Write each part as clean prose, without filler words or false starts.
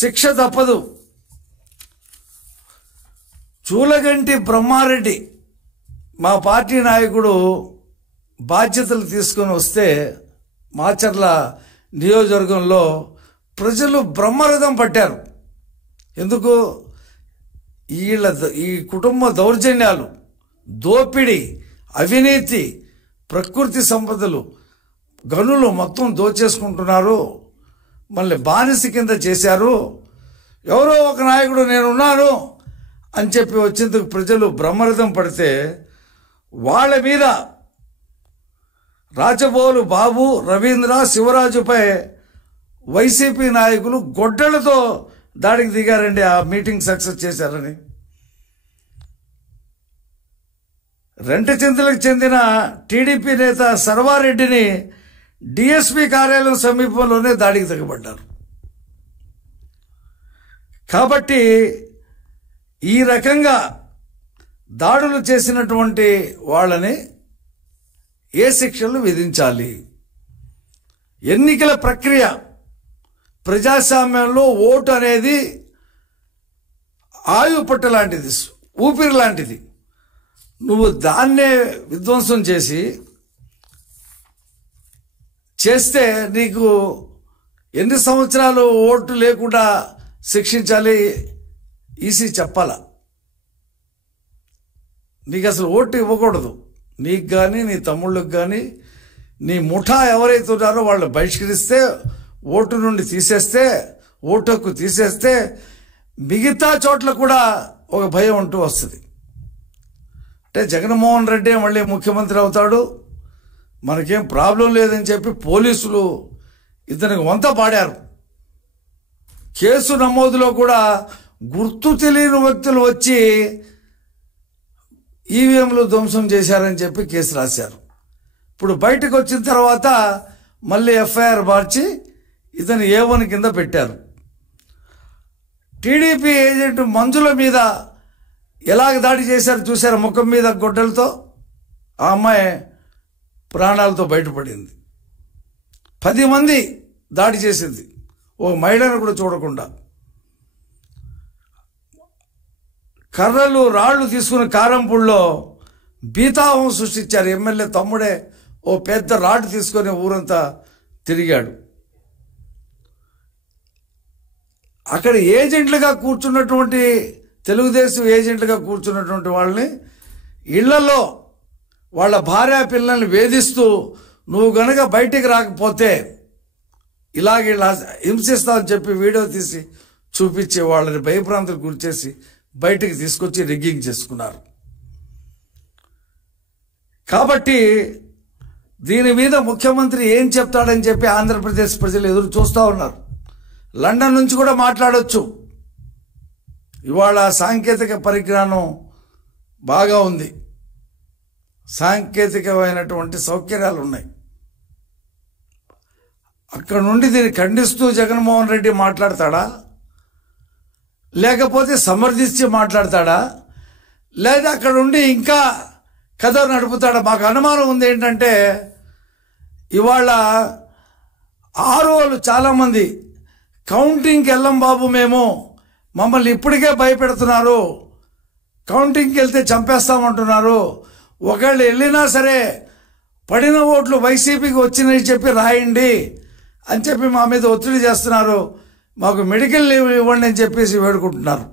శిక్ష తప్పదు. చూలగంటి బ్రహ్మారెడ్డి మా పార్టీ నాయకుడు బాధ్యతలు తీసుకొని వస్తే మాచర్ల నియోజకవర్గంలో ప్రజలు బ్రహ్మరథం పట్టారు. ఎందుకు? ఈ కుటుంబ దౌర్జన్యాలు, దోపిడీ, అవినీతి, ప్రకృతి సంపదలు, గనులు మొత్తం దోచేసుకుంటున్నారు, మళ్ళీ బానిస కింద చేశారు. ఎవరో ఒక నాయకుడు నేనున్నాను అని చెప్పి వచ్చేందుకు ప్రజలు బ్రహ్మరథం పడితే వాళ్ళ మీద రాజబోలు బాబు, రవీంద్ర, శివరాజుపై వైసీపీ నాయకులు గొడ్డలతో దాడికి దిగారండి. ఆ మీటింగ్ సక్సెస్ చేశారని. రెంటచింతలకు చెందిన టీడీపీ నేత సర్వారెడ్డిని డిఎస్పీ కార్యాలయం సమీపంలోనే దాడికి దిగబడ్డారు. కాబట్టి ఈ రకంగా దాడులు చేసినటువంటి వాళ్ళని ఏ శిక్షలు విధించాలి? ఎన్నికల ప్రక్రియ ప్రజాస్వామ్యంలో ఓటు అనేది ఆయుపట్ట లాంటిది, ఊపిరి లాంటిది. నువ్వు దాన్నే విధ్వంసం చేస్తే నీకు ఎన్ని సంవత్సరాలు ఓటు లేకుండా శిక్షించాలి ఈసీ చెప్పాల. నీకు అసలు ఓటు ఇవ్వకూడదు. నీకు కానీ, నీ తమ్ముళ్ళకి కానీ, నీ ముఠా ఎవరైతే ఉన్నారో వాళ్ళు బహిష్కరిస్తే, ఓటు నుండి తీసేస్తే, ఓటు హక్కు తీసేస్తే మిగతా చోట్ల కూడా ఒక భయం అంటూ వస్తుంది. అంటే జగన్మోహన్ రెడ్డి మళ్ళీ ముఖ్యమంత్రి అవుతాడు, మనకేం ప్రాబ్లం లేదని చెప్పి పోలీసులు ఇతనికి వంత పాడారు. కేసు నమోదులో కూడా గుర్తు తెలియని వ్యక్తులు వచ్చి ఈవీఎంలు ధ్వంసం చేశారని చెప్పి కేసు రాశారు. ఇప్పుడు బయటకు వచ్చిన తర్వాత మళ్ళీ ఎఫ్ఐఆర్ మార్చి ఇతను A1 కింద పెట్టారు. టీడీపీ ఏజెంట్ మంజుల మీద ఎలాగ దాడి చేశారు చూశారు, ముఖం మీద గొడ్డలతో. ఆ అమ్మాయి ప్రాణాలతో బయటపడింది. 10 మంది దాడి చేసింది, ఓ మహిళను కూడా చూడకుండా. కర్రలు, రాళ్లు తీసుకుని కారంపూడిలో బీతావం సృష్టించారు. ఎమ్మెల్యే తమ్ముడే ఓ పెద్ద రాడ్ తీసుకొని ఊరంతా తిరిగాడు. అక్కడ ఏజెంట్లుగా కూర్చున్నటువంటి, తెలుగుదేశం ఏజెంట్లుగా కూర్చున్నటువంటి వాళ్ళని ఇళ్లలో వాళ్ళ భార్య పిల్లల్ని వేధిస్తూ, నువ్వు గనక బయటికి రాకపోతే ఇలాగే హింసిస్తామని చెప్పి వీడియో తీసి చూపించి వాళ్ళని భయభ్రాంతులకు గురిచేసి బయటికి తీసుకొచ్చి రిగ్గింగ్ చేసుకున్నారు. కాబట్టి దీని మీద ముఖ్యమంత్రి ఏం చెప్తాడని చెప్పి ఆంధ్రప్రదేశ్ ప్రజలు ఎదురు చూస్తూ ఉన్నారు. లండన్ నుంచి కూడా మాట్లాడొచ్చు. ఇవాళ సాంకేతిక పరిజ్ఞానం బాగా ఉంది, సాంకేతికమైనటువంటి సౌకర్యాలు ఉన్నాయి. అక్కడ నుండి దీన్ని ఖండిస్తూ జగన్మోహన్ రెడ్డి మాట్లాడతాడా, లేకపోతే సమర్థించి మాట్లాడతాడా, లేదా అక్కడ ఉండి ఇంకా కథ నడుపుతాడా? మాకు అనుమానం ఉంది. ఏంటంటే ఇవాళ ఆర్ఓలు చాలామంది కౌంటింగ్కి వెళ్ళం బాబు, మేము మమ్మల్ని ఇప్పటికే భయపెడుతున్నారు, కౌంటింగ్కి వెళ్తే చంపేస్తామంటున్నారు, ఒకళ్ళు వెళ్ళినా సరే పడిన ఓట్లు వైసీపీకి వచ్చినాయి చెప్పి రాయండి అని చెప్పి మా మీద ఒత్తిడి చేస్తున్నారు, మాకు మెడికల్ లీవ్ ఇవ్వండి అని చెప్పేసి వేడుకుంటున్నారు.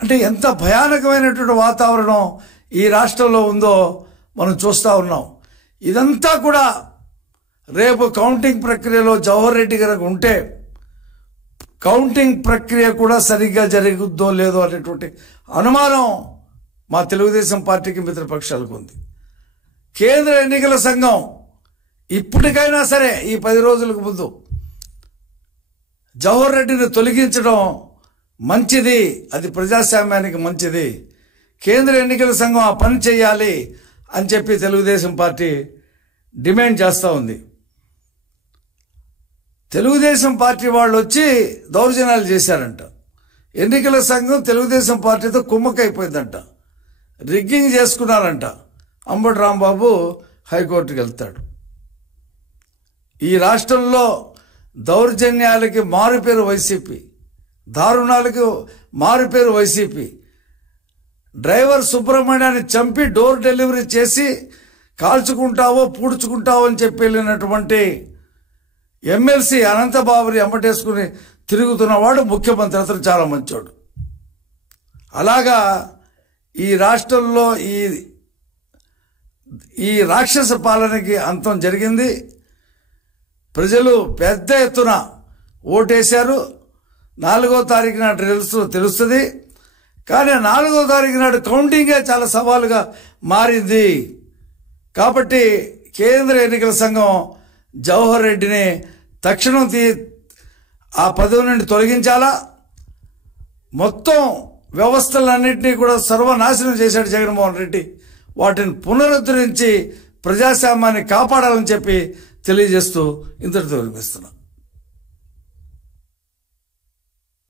అంటే ఎంత భయానకమైనటువంటి వాతావరణం ఈ రాష్ట్రంలో ఉందో మనం చూస్తూ ఉన్నాం. ఇదంతా కూడా రేపు కౌంటింగ్ ప్రక్రియలో జవహర్ రెడ్డి గారికి ఉంటే కౌంటింగ్ ప్రక్రియ కూడా సరిగ్గా జరుగుద్దో లేదో అనేటువంటి అనుమానం మా తెలుగుదేశం పార్టీకి మిత్రపక్షాలకు ఉంది. కేంద్ర ఎన్నికల సంఘం ఇప్పటికైనా సరే ఈ 10 రోజులకు ముందు జవహర్ రెడ్డిని తొలగించడం మంచిది, అది ప్రజాస్వామ్యానికి మంచిది. కేంద్ర ఎన్నికల సంఘం ఆ పని చేయాలి అని చెప్పి తెలుగుదేశం పార్టీ డిమాండ్ చేస్తూ ఉంది. తెలుగుదేశం పార్టీ వాళ్ళు వచ్చి దౌర్జన్యాలు చేశారంట. ఎన్నికల సంఘం తెలుగుదేశం పార్టీతో కుమ్మకైపోయిందంట, రిగ్గింగ్ చేసుకున్నారంట. అంబటి రాంబాబు హైకోర్టుకి వెళ్తాడు. ఈ రాష్ట్రంలో దౌర్జన్యాలకి మారుపేరు వైసీపీ. దారుణాలకు మారుపేరు వైసీపీ. డ్రైవర్ సుబ్రహ్మణ్యాన్ని చంపి డోర్ డెలివరీ చేసి కాల్చుకుంటావో పూడ్చుకుంటావో అని చెప్పి వెళ్ళినటువంటి ఎమ్మెల్సీ అనంతబాబుని ఎంబటేసుకుని తిరుగుతున్నవాడు ముఖ్యమంత్రి. అతను చాలా మంచోడు. అలాగా ఈ రాష్ట్రంలో ఈ రాక్షస పాలనకి అంతం జరిగింది. ప్రజలు పెద్ద ఎత్తున ఓటేశారు. 4వ తారీఖు నాడు తెలుస్తుంది. కానీ 4వ తారీఖు నాడు కౌంటింగే చాలా సవాలుగా మారింది. కాబట్టి కేంద్ర ఎన్నికల సంఘం జవహర్ రెడ్డిని తక్షణం ఆ పదవి నుండి తొలగించాలా. మొత్తం వ్యవస్థలన్నింటినీ కూడా సర్వనాశనం చేశాడు జగన్మోహన్ రెడ్డి. వాటిని పునరుద్ధరించి ప్రజాస్వామ్యాన్ని కాపాడాలని చెప్పి తెలియజేస్తూ ఇంతటితో విరమిస్తున్నాం.